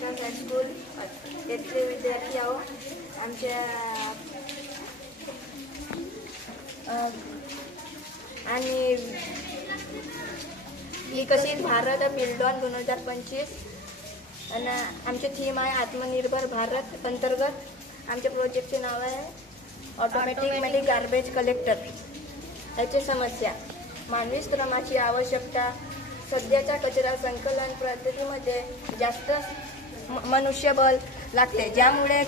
विकास high school येथील विद्यार्थी आहो. आमच्या आणि विकसित भारत बिल्डॉन 2025 आणि आमचे थीम आहे आत्मनिर्भर भारत. अंतर्गत आमच्या प्रोजेक्टचे नाव आहे ऑटोमॅटिक गार्बेज कलेक्टर. याची समस्या मानवी श्रमाची आवश्यकता. सध्याच्या कचरा संकलन पद्धतीमध्ये जास्त मनुष्यबळ लागते, ज्यामुळे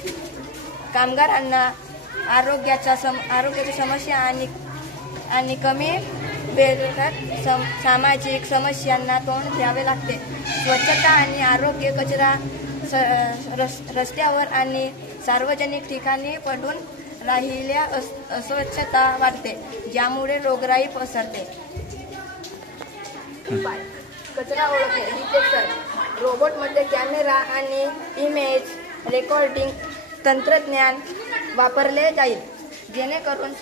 कामगारांना आरोग्याची समस्या आणि कमी वेळात सामाजिक समस्यांना तोंड द्यावे लागते. स्वच्छता आणि आरोग्य कचरा रस्त्यावर आणि सार्वजनिक ठिकाणी पडून राहिल्या अस्वच्छता वाढते, ज्यामुळे रोगराई पसरते. कचरा ओळखणे डिटेक्शन. रोबोटमध्ये कॅमेरा आणि इमेज रेकॉर्डिंग तंत्रज्ञान वापरले जाईल, जेणेकरून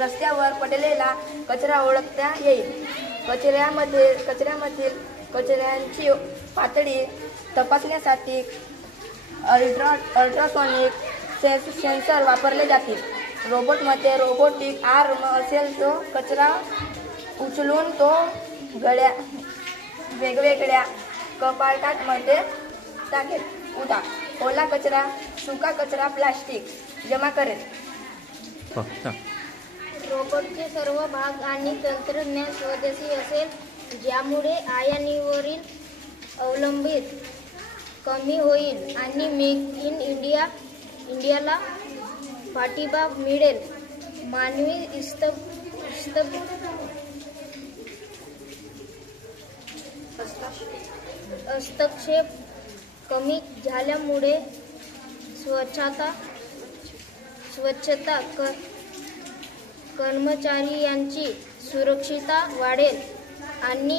रस्त्यावर पडलेला कचरा ओळखता येईल. कचऱ्यामधील कचऱ्यांची पातळी तपासण्यासाठी अल्ट्रासॉनिक सेन्सर वापरले जातील. रोबोटमध्ये रोबोटिक आर्म असेल, जो कचरा उचलून तो वेगवेगळ्या कपाटांमध्ये टाकेल. उदा. ओला कचरा, सुका कचरा, प्लास्टिक जमा करेल. रोबोटचे सर्व भाग आणि तंत्रज्ञान स्वदेशी असेल, ज्यामुळे आयातीवरील अवलंबित कमी होईल आणि मेक इन इंडियाला पाठिंबा मिळेल. मानवी हस्तक्षेप कमी झाल्यामुळे स्वच्छता कर्मचारी यांची सुरक्षितता वाढेल आणि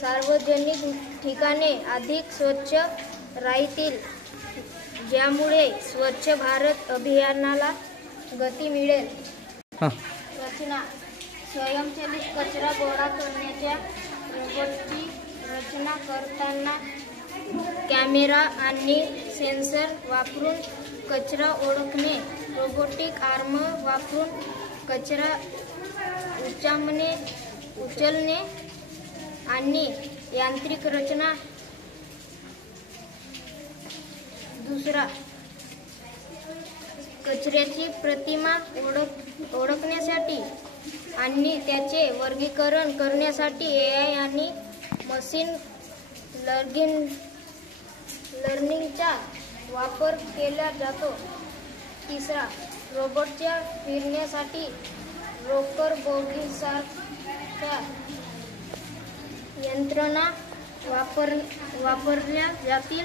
सार्वजनिक ठिकाणे अधिक स्वच्छ राहतील, ज्यामुळे स्वच्छ भारत अभियानाला गती मिळेल. रचना. स्वयंचलित कचरा गोळा करण्याच्या रोबोटची रचना करताना कॅमेरा आणि सेन्सर वापरून कचरा ओळखणे, रोबोटिक आर्म वापरून कचरा उचलणे आणि यांत्रिक रचना. दुसरा, कचऱ्याची प्रतिमा ओळखण्यासाठी आणि त्याचे वर्गीकरण करण्यासाठी AI आणि मशीन लर्निंगचा वापर केला जातो. तिसरा, रोबोटच्या फिरण्यासाठी रोकर बोगीसारख्या यंत्रणा वापरल्या जातील.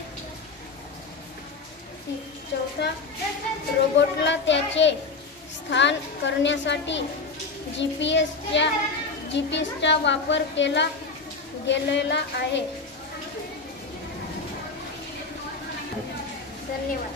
चौथा, रोबोटला त्याचे स्थान करण्यासाठी जीपीएसचा वापर केला गेलेला आहे. धन्यवाद.